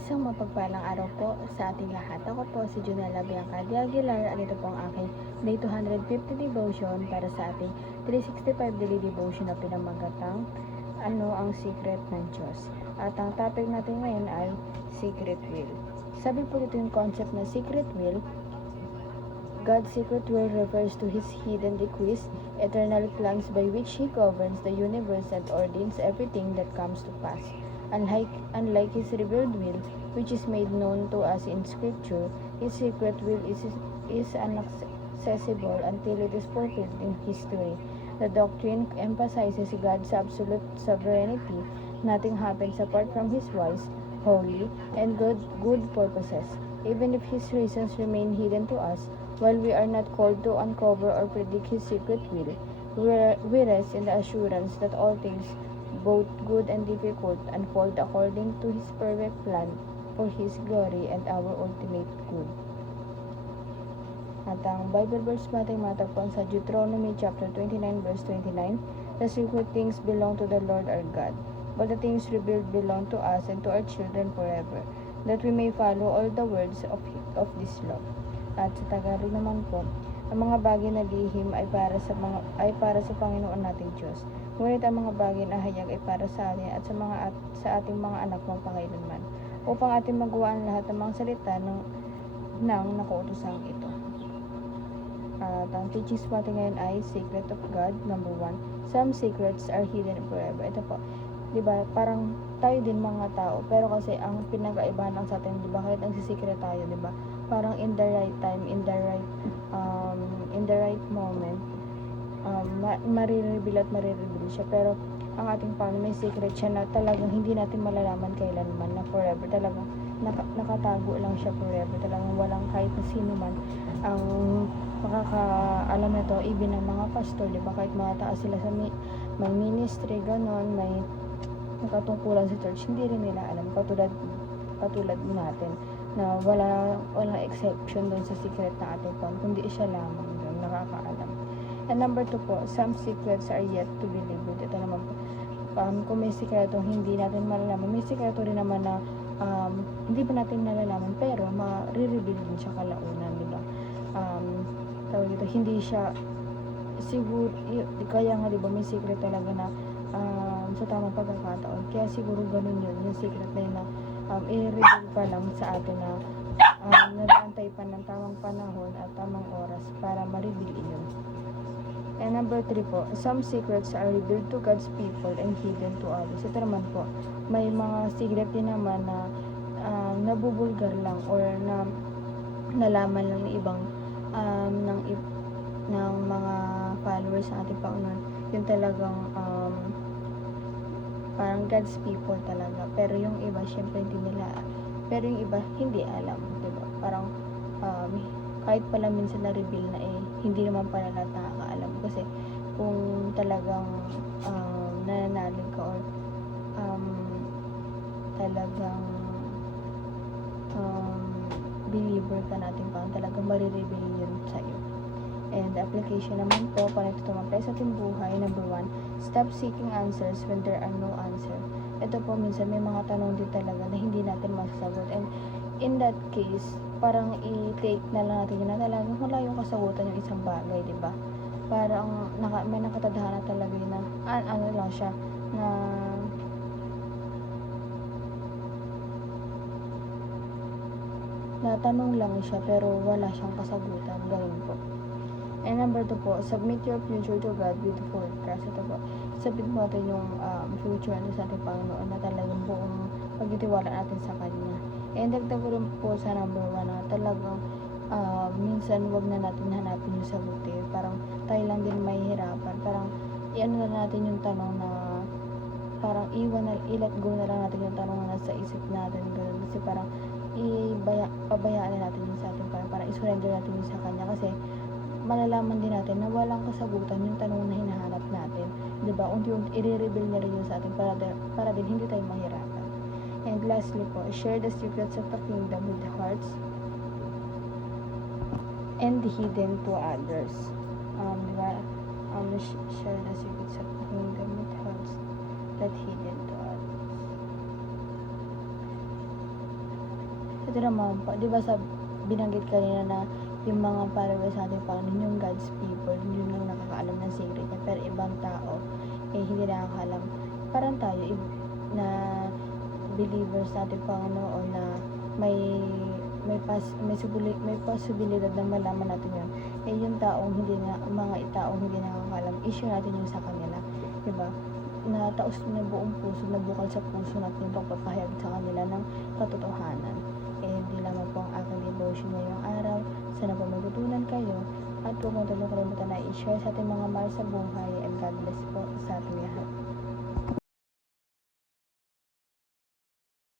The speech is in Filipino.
Isang mapagpalang araw po sa ating lahat. Ako po si Junella Bianca de Aguilar at ito po ang aking Day 250 Devotion para sa ating 365 Daily Devotion na pinamagatang Ano ang Secret ng Diyos. At ang topic natin ngayon ay Secret Will. Sabi po dito yung concept na Secret Will. God's secret will refers to His hidden decrees, eternal plans by which He governs the universe and ordains everything that comes to pass. Unlike His revealed will, which is made known to us in Scripture, His secret will is inaccessible until it is fulfilled in history. The doctrine emphasizes God's absolute sovereignty. Nothing happens apart from His wise, holy, and good purposes. Even if His reasons remain hidden to us, while we are not called to uncover or predict His secret will, we rest in the assurance that all things, both good and difficult, unfold according to His perfect plan for His glory and our ultimate good. At ang Bible verse natin matagpuan sa Deuteronomy chapter 29 verse 29, the secret things belong to the Lord our God, but the things revealed belong to us and to our children forever, that we may follow all the words of this law. At sa Tagalog naman po, ang mga bagay na lihim ay para sa Panginoon nating Diyos. Ngunit ang mga bagay na hayag ay para sa atin at sa ating mga anak magpakailanman, upang ating magawa ang lahat ng mga salita ng nakuutosang ito. At ang teachings natin ngayon ay Secret of God, number 1. Some secrets are hidden forever. Ito po, diba, parang tayo din mga tao, pero kasi ang pinagkaibahan lang sa atin, diba, kahit nagsisikret tayo, diba, parang in the right time, in the right moment, marireveal siya. Pero ang ating Panginoon, may secret siya na talagang hindi natin malalaman kailanman, na forever, talagang nakatago lang siya forever, talagang walang kahit na sino man ang makakaalam na to, even ang mga pastor, diba, kahit mataas sila sa may ministry, ganon, may nakatungkulan sa church, hindi rin nila alam, katulad natin, na walang exception doon sa secret na ating Panginoon, kundi siya lamang doon nakakaalam. And number 2 po, some secrets are yet to be revealed. Ito naman po, kung may sikreto hindi natin malalaman, may sikreto rin naman na hindi pa natin nalalaman, pero ma-reveal din siya kalaunan, diba? Tawag dito, hindi siya siguro, kaya nga diba may secret talaga na sa tamang pagkakataon, kaya siguro ganun yun, yung secret na yun na i-reveal pa lang sa atin na nag-aantay pa ng tamang panahon at tamang oras para ma-reveal yun. And number 3 po, some secrets are revealed to God's people and hidden to others. Ito naman po, may mga secret din naman na nabubulgar lang or na nalaman lang ng ibang ng mga followers ng ating Panginoon. Yung talagang parang God's people talaga. Pero yung iba, syempre hindi nila, pero yung iba, hindi alam, diba? Parang, kahit pala minsan na-reveal na hindi naman pala lahat nakakaalam. Kasi, kung talagang, nananalig ka or, talagang, believer ka natin pa, talagang marireveal yun sa'yo. And the application naman po, para ito tumapay sa ating buhay, number 1, stop seeking answers when there are no answer. Ito po, minsan may mga tanong din talaga na hindi natin masasagot. And in that case, parang i-take na lang natin yun na talagang wala yung kasagutan yung isang bagay, diba? Parang may nakatadhana talaga yun na, ano lang siya, na tanong lang siya pero wala siyang kasagutan. Ganun po. And number 2 po, submit your future to God with full trust. Ito po, submit mo natin yung future natin sa ating Panginoon na talagang buong pagtitiwala natin sa Kanya. And dagdag ko rin po sa number 1 na talagang minsan wag na natin hanapin yung sagot. Parang tayo lang din may hirapan. Parang i-ano na natin yung tanong na parang i-let go na lang natin yung tanong na nasa isip natin. Ganun. Kasi parang pabayaan na natin yung sa ating Panginoon. Parang i-surrender natin yung sa Kanya. Kasi malalaman din natin na walang kasagutan yung tanong na hinahanap natin. Diba? Unti-unti i-reveal na rin yun sa atin para din hindi tayo mahirapan. And lastly po, share the secrets of the kingdom with the hearts and hidden to others. Diba? Share the secrets of the kingdom with hearts that hidden to others. Ito naman po, di ba sa binanggit kanina na yung mga followers natin Panginoon, yung God's people, yun yung nakakaalam ng secret niya. Pero ibang tao, hindi nakakaalam. Parang tayo, na believers natin Panginoon na may posibilidad na malaman natin yun. Yung taong mga taong hindi nakakaalam, issue natin yung sa kanila. Diba? Na taos na buong puso, na bukal sa puso natin yung pagpapahayag sa kanila ng katotohanan. Hindi lamang po ang aking devotion ngayong araw. Sana po matutunan kayo at huwag mo kalimutan na i-share sa ating mga mahal sa buhay, and God bless po sa ating lahat.